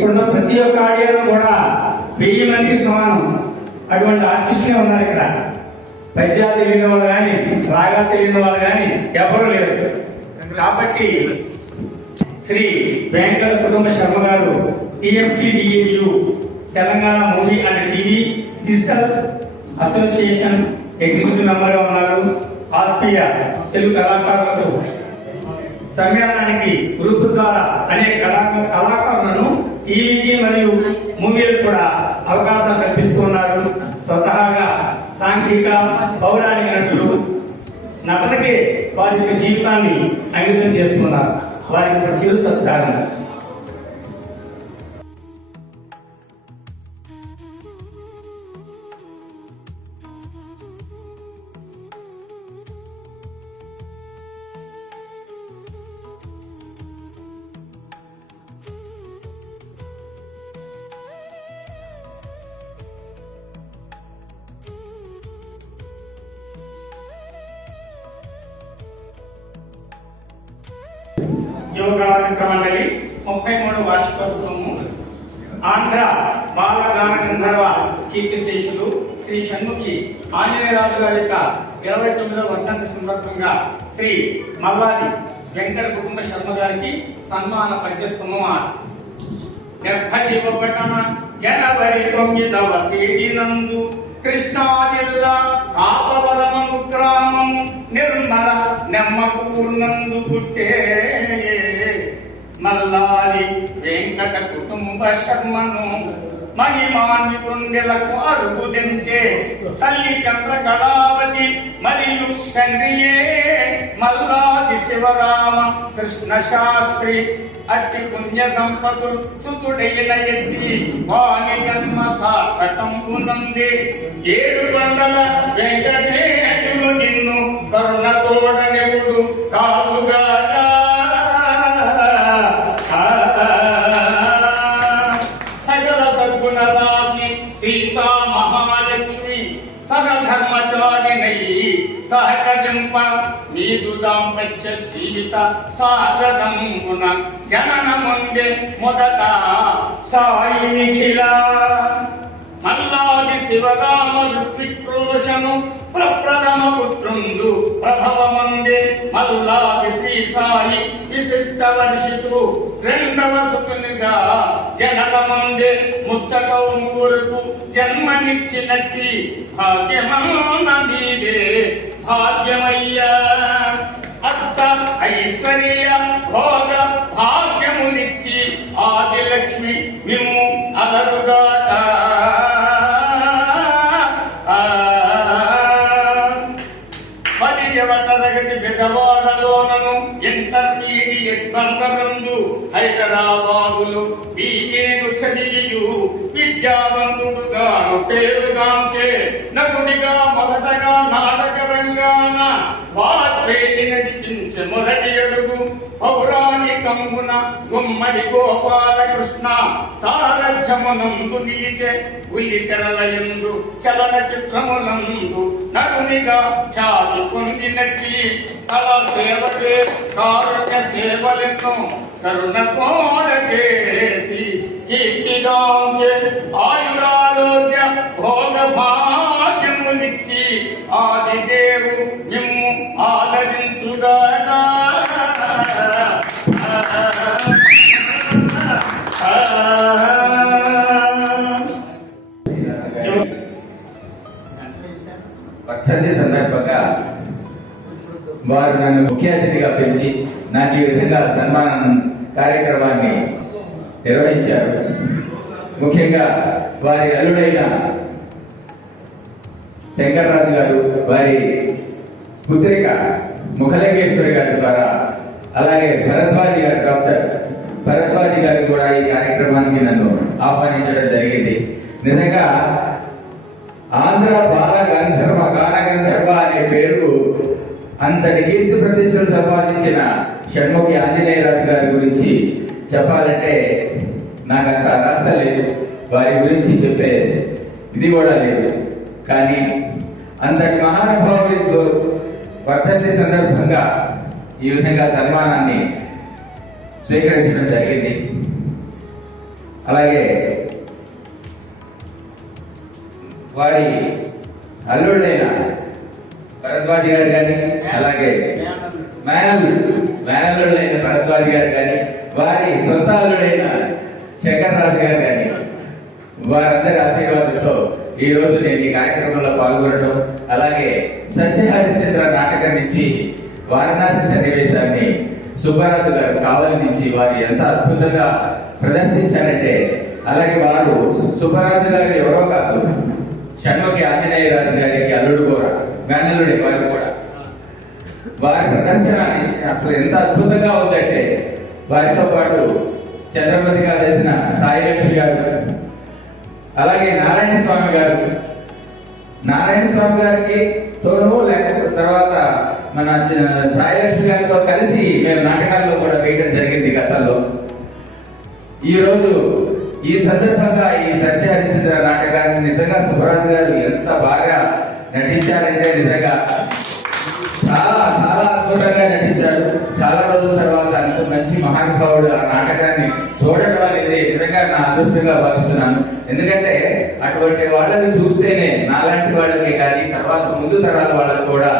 ఇక్కడున్న ప్రతి ఒక్క ఆడియోలో కూడా 1000 మంది సమానం అటువంటి ఆర్టిస్టులే ఉన్నారు ఇక్కడ. పద్యాలు తెలియని వాళ్ళు కానీ రాగాలు తెలియని వాళ్ళు కానీ ఎవరు లేరు. కాబట్టి శ్రీ వెంకట కుటుంబ శర్మ గారు TFTDAU Telangana movie and TV digital association executive member గా ఉన్నారు. ఆత్మీయ తెలుగు కళాకారులకు సమ్మేళనానికి గ్రూప్ ద్వారా అనేక కళాకారులను టీవీకి మరియు మూవీలకు కూడా అవకాశం కల్పిస్తున్నారు. స్వతహాగా సాంఘిక పౌరాణిక నటులు నటనకే వారి యొక్క జీవితాన్ని అంకితం చేస్తున్నారు. వారికి చిరు సత్కారం. యోగా మిత్ర మండలి 33వ వార్షికోత్సవము ఆంధ్ర బాల గాన గంధర్వ కీర్తిశేషులు శ్రీ షణ్ముఖి ఆంజనేయరాజు గారి యొక్క 29వ వర్ధంతి సందర్భంగా శ్రీ మల్లాది వెంకట కుటుంబ శర్మ గారికి సన్మాన పద్య సమాన 71వ జనవరి 9వ తేదీనందు కృష్ణా జిల్లా కాపవరము గ్రామము నిర్మల నెమ్మకూర్నందు పుట్టే మల్లాది వెంకట కుటుంబ శర్మను మహిమాన్వితుండెలకు అరుగు దించే తల్లి చంద్రకళావతి మరియు తండ్రియే మల్లాది శివరామ కృష్ణ శాస్త్రి. అట్టి పుణ్య దంపతులు సుతుడైన ఎత్తి వాని జన్మ సాకటంపునంది 7 కొండల వెంకటేశుడు నిన్ను కరుణతోడనెవుడు కాదుగాక. సకల సద్గుణ రాశి సీతా మహాలక్ష్మి సహధర్మచారిణై సహకరింప మీదు దాంపత్య జీవిత సాగరంగున జననముందే మొదట సాయి నిఖిల మల్లాది శివరామ ఋత్విక్రోశను ప్రప్రథమ పుత్రుండు ప్రభవమందే మల్లాది శ్రీ సాయి విశిష్ట వర్షితు 2వ సుతునిగా జననమందే ముచ్చకౌము వరకు జన్మనిచ్చినట్టి భాగ్యమన్న మీదే భాగ్యమయ్యా. అష్ట ఐశ్వర్య భోగ భాగ్యమునిచ్చి ఆదిలక్ష్మి మిమ్ము అలరుగాట. 10వ తరగతి బెజవాడలోనను ఇంటర్మీడియట్ బందరందు హైదరాబాదులు BA చదివియు విద్యావంతుడుగాను పేరుగాంచే నటుడిగా మొదటగా నాటక రంగాన వాజ్పేయి నడిపించే మొదటి అడుగు పౌరాణికంగున గుమ్మడి గోపాలకృష్ణ సారథ్యమునందు నిలిచే ఉల్లితెరలయందు చలన చిత్రమునందు నటునిగా ఖ్యాతి పొందినట్టి కళా సేవకే కారుణ్య సేవలను కరుణ కోడ చేసి కీర్తిగాంచే ఆయురారోగ్య భోగ భాగ్యమునిచ్చి ఆదిదేవు మిమ్ము ఆదరించుగానా. వర్ధంతి సందర్భంగా వారు నన్ను ముఖ్య అతిథిగా పిలిచి నాకు ఈ విధంగా సన్మానం కార్యక్రమాన్ని నిర్వహించారు. ముఖ్యంగా వారి అల్లుడైన శంకర్రాజు గారు, వారి పుత్రిక ముఖలింగేశ్వరి గారి ద్వారా, అలాగే భరద్వాజి గారు, డాక్టర్ భరద్వాజి గారు కూడా ఈ కార్యక్రమానికి నన్ను ఆహ్వానించడం జరిగింది. నిజంగా ఆంధ్ర బాల గంధర్వ గాన గంధర్వ అనే పేరు అంతటి కీర్తి ప్రతిష్టలు సంపాదించిన షణ్ముఖి ఆంజనేయరాజు గారి గురించి చెప్పాలంటే నాకంత అర్హత లేదు, వారి గురించి చెప్పే ఇది కూడా లేదు. కానీ అంతటి మహానుభావులు వర్ధంతి సందర్భంగా ఈ విధంగా సన్మానాన్ని స్వీకరించడం జరిగింది. అలాగే వారి అల్లుళ్ళైన భరద్వాజ్ గారు కానీ, అలాగే మేనల్లుడైన భరద్వాజ్ గారు కానీ, వారి సొంత అల్లుడైన శంకర్రాజు గారు కానీ, వారందరి ఆశీర్వాదంతో ఈ రోజు నేను ఈ కార్యక్రమంలో పాల్గొనడం, అలాగే సత్యహరిశ్చంద్ర నాటకం నుంచి వారణాసి సన్నివేశాన్ని సుబ్బారాజు గారు కావలి నుంచి వారు ఎంత అద్భుతంగా ప్రదర్శించారంటే, అలాగే వారు సుబ్బారాజు గారు ఎవరో కాదు, షణ్ముఖి ఆంజనేయరాజు గారికి అల్లుడు కూడా, మేనల్లుడే వారు కూడా. వారి ప్రదర్శన అసలు ఎంత అద్భుతంగా ఉందంటే, వారితో పాటు చంద్రపతిగా చేసిన సాయిలక్ష్మి గారు, అలాగే నారాయణ స్వామి గారు, నారాయణ స్వామి గారికి తోను లేకపోతే తర్వాత మన సాయిలక్ష్మి గారితో కలిసి మేము నాటకాల్లో కూడా వేయడం జరిగింది గతంలో. ఈ రోజు ఈ సందర్భంగా ఈ సత్యహరిశ్చంద్ర నాటకాన్ని నిజంగా సుబ్బరాజు గారు ఎంత బాగా నటించారంటే, నిజంగా చాలా చాలా అద్భుతంగా నటించాడు. చాలా రోజుల తర్వాత అంత మంచి మహానుభావుడు ఆ నాటకాన్ని చూడటం అనేది నిజంగా నా అదృష్టంగా భావిస్తున్నాను. ఎందుకంటే అటువంటి వాళ్ళని చూస్తేనే నాలాంటి వాళ్ళకి కానీ తర్వాత ముందు తరాల వాళ్ళకి కూడా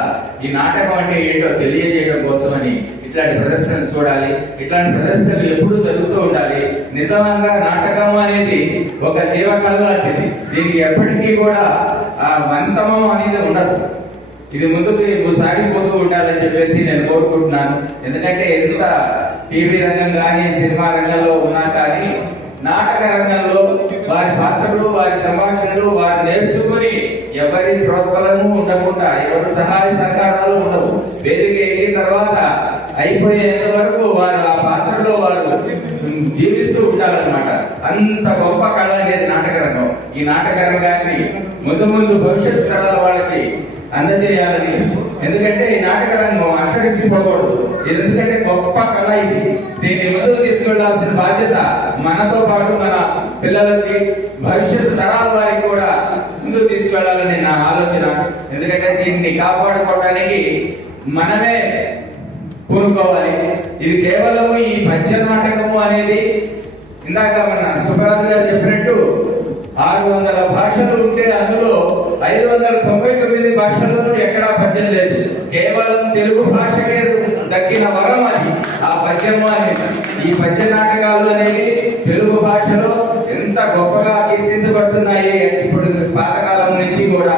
ఈ నాటకం అంటే ఏంటో తెలియజేయడం కోసమని ఇట్లాంటి ప్రదర్శనలు చూడాలి. ఇట్లాంటి ప్రదర్శనలు ఎప్పుడూ జరుగుతూ ఉండాలి. నిజంగా నాటకం అనేది ఒక జీవకళ లాంటిది. దీనికి ఎప్పటికీ కూడా ఆ అంతమం అనేది ఉండదు. ఇది ముందుకు సాగిపోతూ ఉండాలని చెప్పేసి నేను కోరుకుంటున్నాను. ఎందుకంటే ఎంత టీవీ రంగం కానీ సినిమా రంగంలో ఉన్నా కానీ నాటక రంగంలో వారి పాత్రలు, వారి సంభాషణలు వారు నేర్చుకుని ఎవరి ప్రోత్బలము ఉండకుండా, ఎవరి సహాయ సహకారాలు ఉండవు. వేదిక ఎక్కిన తర్వాత అయిపోయేంత వరకు వారు ఆ పాత్రలో వారు జీవిస్తూ ఉండాలన్నమాట. అంత గొప్ప కళ అనేది నాటక రంగం. ఈ నాటక రంగాన్ని ముందు ముందు భవిష్యత్తు తరాల వాళ్ళకి అందజేయాలని, ఎందుకంటే ఈ నాటక రంగం అంతరించిపోకూడదు. ఎందుకంటే గొప్ప కళ ఇది. దీన్ని ముందుకు తీసుకెళ్లాల్సిన బాధ్యత మనతో పాటు మన పిల్లలకి, భవిష్యత్తు తరాల వారికి కూడా ముందుకు తీసుకెళ్లాలని నా ఆలోచన. ఎందుకంటే దీన్ని కాపాడుకోవడానికి మనమే పూనుకోవాలి. ఇది కేవలము ఈ పద్య నాటకము అనేది ఇందాక మన సుబ్బరాజు గారు చెప్పినట్టు 600 భాషలు ఉంటే అందులో 599 భాషల్లోనూ ఎక్కడా పద్యం లేదు. కేవలం తెలుగు భాషకే దక్కిన వరం అది ఆ పద్యము అనేది. ఈ పద్య నాటకాలు అనేవి తెలుగు భాషలో ఎంత గొప్పగా కీర్తించబడుతున్నాయి. ఇప్పుడు పాతకాలం నుంచి కూడా,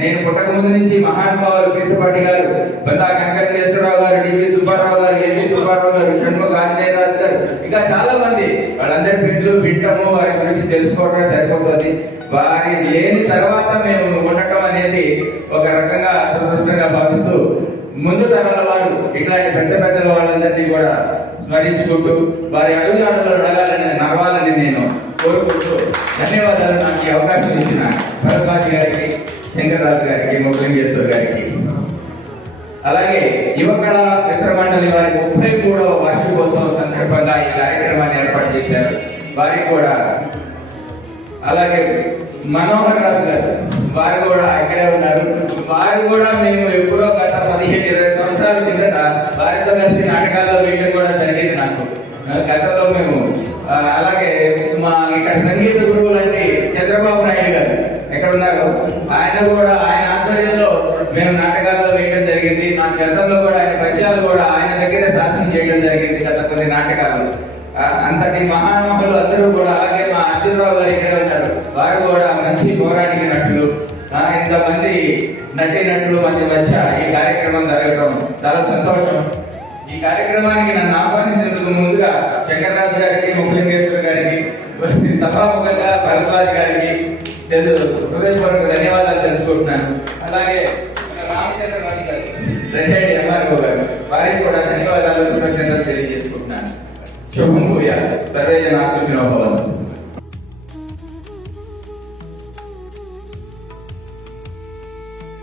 నేను పుట్టక ముందు నుంచి మహానుభావులు పీసపాటి గారు, బందా కనకలింగేశ్వరరావు గారు, డివి సుబ్బారావు గారు, ఎన్వి సుబ్బారావు గారు, షణ్ముఖ ఆంజనేయరాజు గారు, ఇంకా చాలా మంది, వాళ్ళందరి పేర్లు వింటము, వారి గురించి తెలుసుకోవడమే సరిపోతుంది. వారి లేని తర్వాత మేము ఉండటం అనేది ఒక రకంగా దురదృష్టంగా భావిస్తూ, ముందు తరాల వారు ఇట్లాంటి పెద్ద పెద్దల వాళ్ళందరినీ కూడా స్మరించుకుంటూ వారి అడుగుజాడలో నడవాలని నేను కోరుకుంటూ, ధన్యవాదాలు. నాకు ఈ అవకాశం ఇచ్చిన భరద్వాజ్ గారికి, శంకర్రాజు గారికి, మొగలింగేశ్వర్ గారికి, అలాగే యువకళ మిత్ర మండలి వారి 33వ వార్షికోత్సవం సందర్భంగా ఈ కార్యక్రమాన్ని ఏర్పాటు చేశారు. వారికి కూడా, అలాగే మనోహర్ రాజు గారు, వారు కూడా ఇక్కడే ఉన్నారు. వారు కూడా మేము ఎప్పుడో గత 15-20 సంవత్సరాల కిందట వారితో కలిసి నాటకాల్లో వేయడం కూడా జరిగింది నాకు గతంలో. మేము అలాగే మా ఇక్కడ సంగీత గురువులు అంటే చంద్రబాబు నాయుడు గారు ఎక్కడ ఉన్నారు, ఆయన కూడా ఆయన ఆధ్వర్యంలో మేము నాటకాల్లో వేయడం జరిగింది. మా గతంలో కూడా ఆయన పద్యాలు కూడా ఆయన దగ్గరే సాధన చేయడం జరిగింది గత కొన్ని నాటకాలు. అంతటి మహామహులు అందరూ కూడా, అలాగే మా అర్జునరావు గారు ఇక్కడే ఉన్నారు, వారు కూడా మంచి పౌరాణిక నటులు. ఇంతమంది నటులు మధ్య ఈ కార్యక్రమం జరగడం చాలా సంతోషం. ఈ కార్యక్రమానికి నన్ను ఆహ్వానించినందుకు ముందుగా శంకర్రాజు గారికి, మొగలింగేశ్వర్ గారికి, సభాముఖంగా భరద్వాజ్ గారికి హృదయపూర్వక ధన్యవాదాలు తెలుసుకుంటున్నాను. అలాగే రామచంద్రరాజు గారు, రెడ్డి ఎంఆర్ఓ గారు, వారికి కూడా ధన్యవాదాలు, కృతజ్ఞతలు తెలియజేసుకుంటున్నాను. శుభం భూయాత్. సర్వే జనా సుఖినో భవంతు.